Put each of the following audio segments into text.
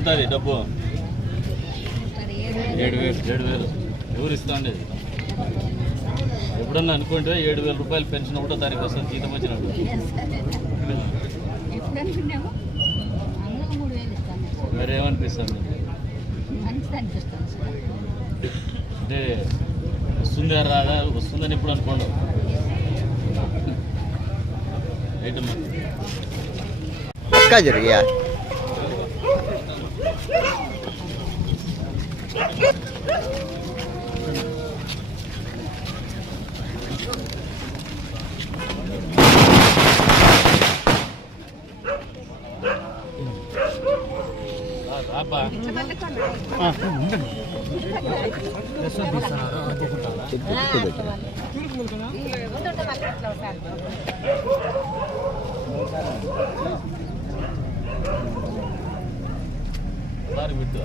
ఉంటుంది డబ్బు 7,000 ఎవరు ఇస్తా ఉండేది? ఎప్పుడన్నా అనుకుంటే 7,000 రూపాయలు పెన్షన్ 1వ తారీఖు వస్తుంది, జీతం వచ్చినట్టు. మరేమనిపిస్తుంది? అంటే వస్తుందా రాదా? వస్తుందని ఇప్పుడు అనుకోండి. రైటమ్మా జరిగా ಬಿಟ್ಟು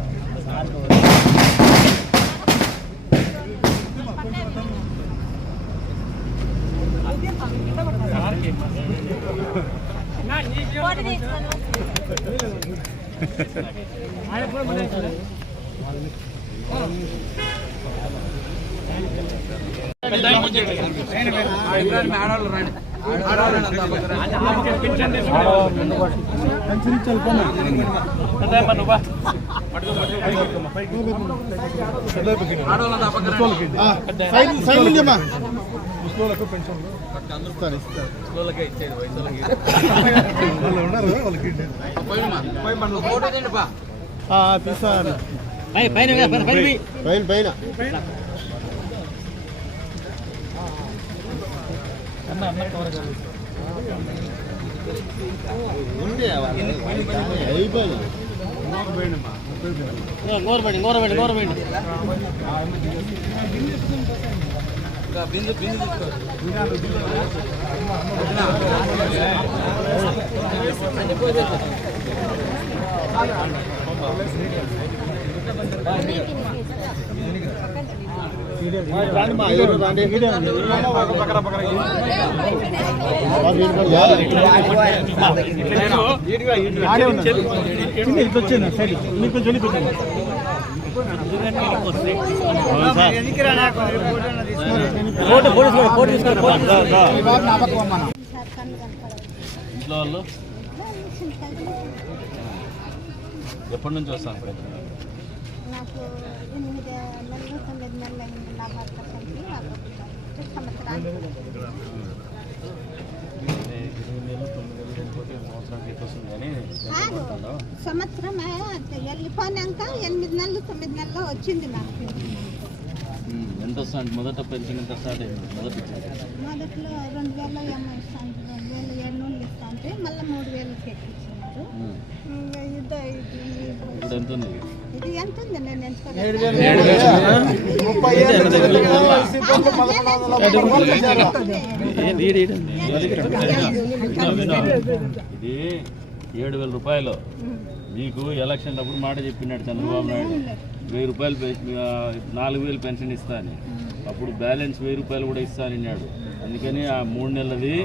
పైన ఇంట్లో వాళ్ళు ఎప్పటి నుంచి వస్తాను? నాకు 8 నెలలు 9 నెలలు అయింది నా భర్త సంవత్సరం వెళ్ళిపోయాక 8 నెలలు 9 నెలల్లో వచ్చింది నాకు. ఎంత వస్తుంది? మొదట పెన్షన్ ఎంత స్టార్ట్ అయింది? మొదట్లో 2,000 ఏమో ఇస్తాను, 2,700 ఇస్తా అంటే మళ్ళీ 3,000 ఎక్కించినారు. ఇప్పుడు ఎంత ఉంది? ఇది ఎంత ఉంది? నేను ఎంచుకోలేదు. ఇది 7,000 రూపాయలు. మీకు ఎలక్షన్ అప్పుడు మాట చెప్పినాడు చంద్రబాబు నాయుడు, 1,000 రూపాయలు 4,000 పెన్షన్ ఇస్తా అని. అప్పుడు బ్యాలెన్స్ 1,000 రూపాయలు కూడా ఇస్తా అన్నాడు. అందుకని ఆ 3 నెలలది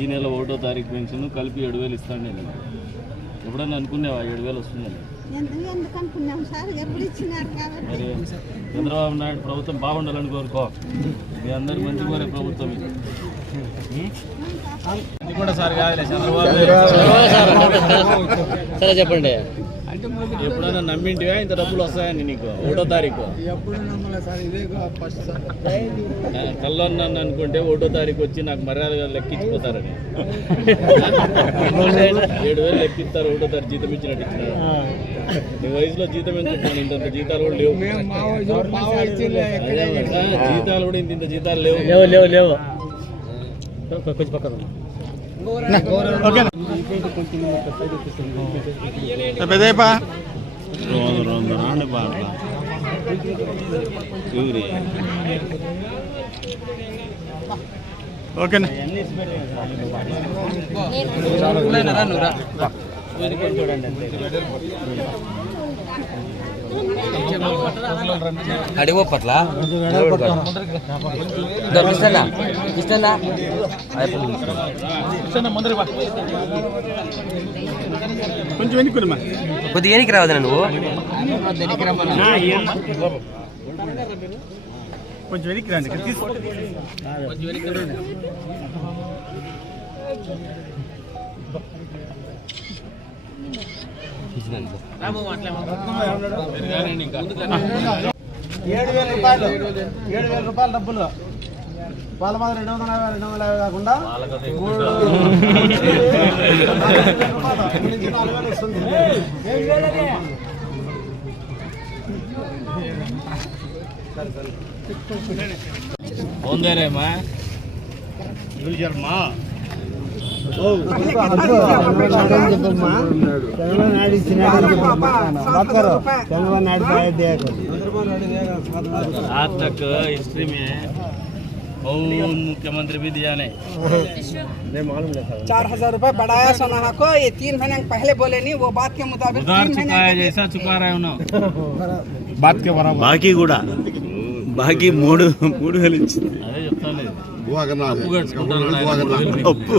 ఈ నెల 1వ తారీఖు పెన్షన్ కలిపి 7,000 ఇస్తాను నేను. ఎప్పుడన్నా అనుకునేవా 7,000 వస్తుందని? మరి చంద్రబాబు నాయుడు ప్రభుత్వం బాగుండాలని కోరుకో. మీ అందరు మంచి కోరే ప్రభుత్వం ఇది. ఇది కూడా సార్ కాదులే, చంద్రబాబు సరే చెప్పండి. ఎప్పుడైనా నమ్మింటివా ఇంత డబ్బులు వస్తాయని నీకు 1వ తారీఖు? కల్లో నన్ను అనుకుంటే 1వ తారీఖు వచ్చి నాకు మర్యాదగా లెక్కించిపోతారని. 7,000 లెక్కిస్తారు 1వ తారీఖు జీతం ఇచ్చినట్టు ఇచ్చినారు. నీ వయసులో జీతం ఎంత ఇచ్చినాను? ఇంత జీతాలు కూడా లేవు. జీతాలు కూడా ఇంత జీతాలు లేవు. కొంచెం పక్కన పెద్దపా రాండి బా ఓకేనా? చూడండి అడిగో పట్ల ఇష్టన్నా కొంచెం వెనుక్కునమ్మా. కొద్దిగా ఎనికి రావద్దా నువ్వు కొంచెం వెనక్కి రండి. ఇక్కడ తీసుకో. ₹7,000 డబ్బులు వాళ్ళ మాది 250 కాకుండా 4,000 ఇస్తుంది. ఉందేరేమా आज तक हिस्ट्री में बहुत मुख्यमंत्री भी दिया नहीं। 4,000 रुपए बढ़ाया सोना को, ये 3 महीने पहले बोले नहीं, वो बात के मुताबिक उधार चुका है जैसा चुका रहे उन्होंने బాత్ కే బరాబర్. బాకీ కూడా బాకీ 3,000 ఇచ్చింది. अरे చెప్తాను दुआ करना है, अप्पू का स्कूटर दुआ लगाया करना है।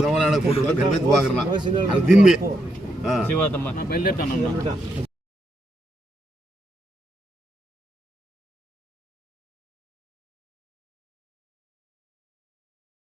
रमण फोटो घर में दुआ करना हर दिन में। శివాతమ్మ